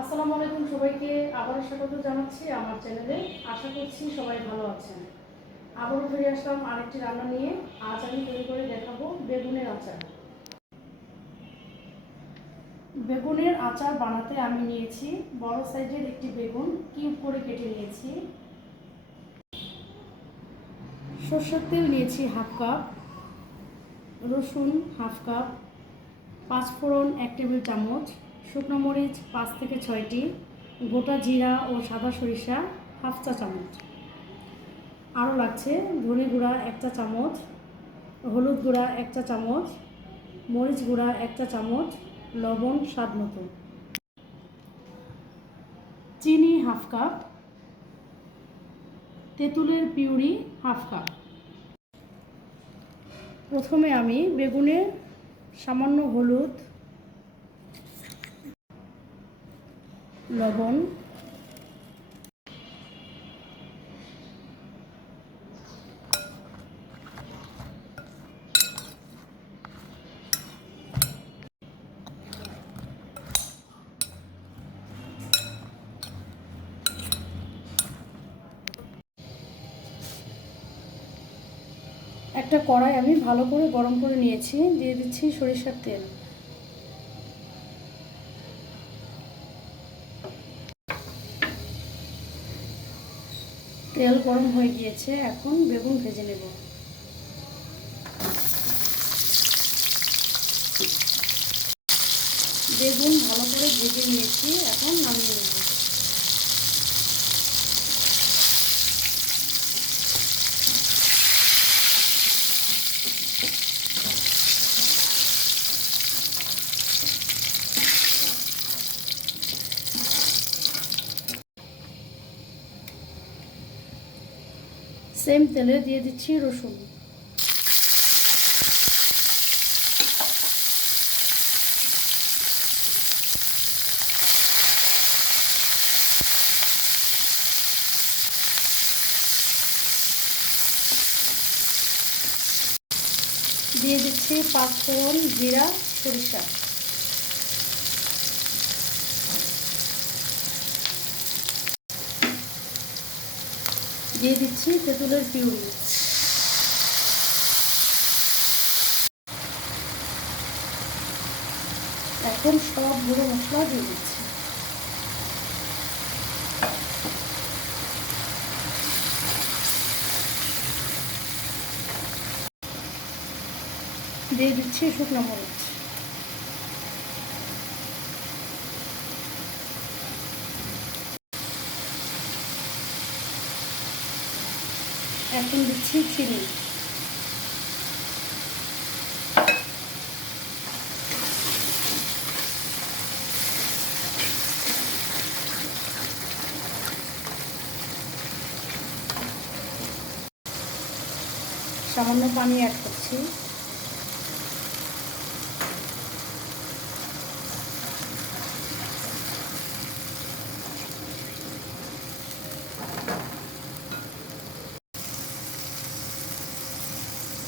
আসসালামু আলাইকুম সবাইকে আবার স্বাগত জানাচ্ছি আমার চ্যানেলে। আশা করছি সবাই ভালো আছেন। আবারও ফিরে আসলাম আরেকটি রান্না নিয়ে। আজ আমি তৈরি করে দেখাবো বেগুনের আচার। বেগুনের আচার বানাতে আমি নিয়েছি বড় সাইজের একটি বেগুন। কিউব করে কেটে নিয়েছি। সর্ষের তেল নিয়েছি হাফ কাপ। রসুন হাফ কাপ। পাঁচফোড়ন এক টেবিল চামচ। শুকনো মরিচ, পাঁচ থেকে ছয়টি, গোটা জিরা ও সাদা সরিষা, হাফ চা চামচ। আরও লাগছে ধনে গুঁড়া এক চা চামচ, হলুদ গুঁড়া এক চা চামচ, মরিচ গুঁড়া এক চা চামচ, লবণ স্বাদ মতো। চিনি হাফ কাপ, তেঁতুলের পিউরি হাফ কাপ। প্রথমে আমি বেগুনে সামান্য হলুদ লবণ। একটা কড়াই আমি ভালো করে গরম করে নিয়েছি দিয়ে দিচ্ছি সরিষার তেল। তেল গরম হয়ে গিয়েছে, এখন বেগুন ভেজে নেব। বেগুন ভালো করে ভেজে নিয়েছি, এখন নামিয়ে নেব। সেম তেলে দিয়ে দিচ্ছি রসুন। দিয়ে দিচ্ছি পাঁচফোড়ন জিরা সরিষা। দিয়ে দিচ্ছি তেঁতুলের পিউরি এখন সব গুঁড়ো মশলা দিয়ে দিচ্ছি। দিয়ে দিচ্ছি শুকনো মরিচ। এখন দিচ্ছি চিনি। সামান্য পানি অ্যাড করছি।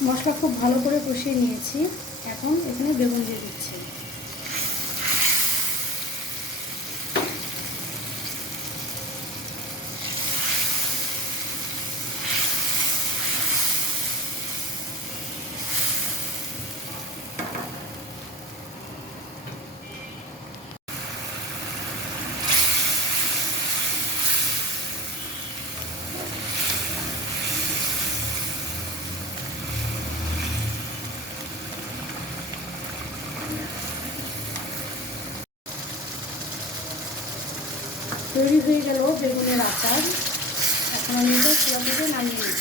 মশলা খুব ভালো করে কষিয়ে নিয়েছি। এখন এখানে বেগুন দিয়ে দিচ্ছি। তৈরি হয়ে গেল বেগুনের আচার। এখন আমি এটা নামিয়ে নিই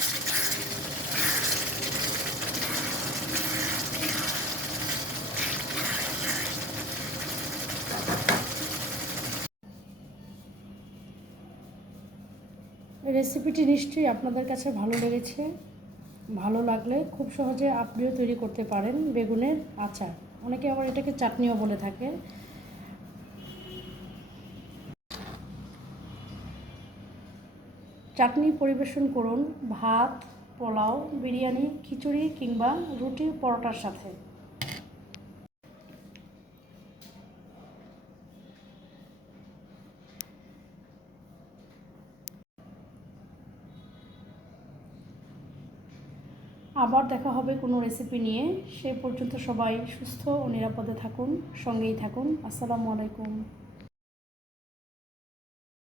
রেসিপিটি নিশ্চয়ই আপনাদের কাছে ভালো লেগেছে। ভালো লাগলে খুব সহজে আপনিও তৈরি করতে পারেন বেগুনের আচার। অনেকে আবার এটাকে চাটনিও বলে থাকে। চাটনি পরিবেশন করুন, ভাত, পোলাও, বিরিয়ানি, খিচুড়ি কিংবা রুটি পরোটার সাথে। আবার দেখা হবে কোনো রেসিপি নিয়ে। সেই পর্যন্ত সবাই সুস্থ ও নিরাপদে থাকুন, সঙ্গেই থাকুন। আসসালামু আলাইকুম।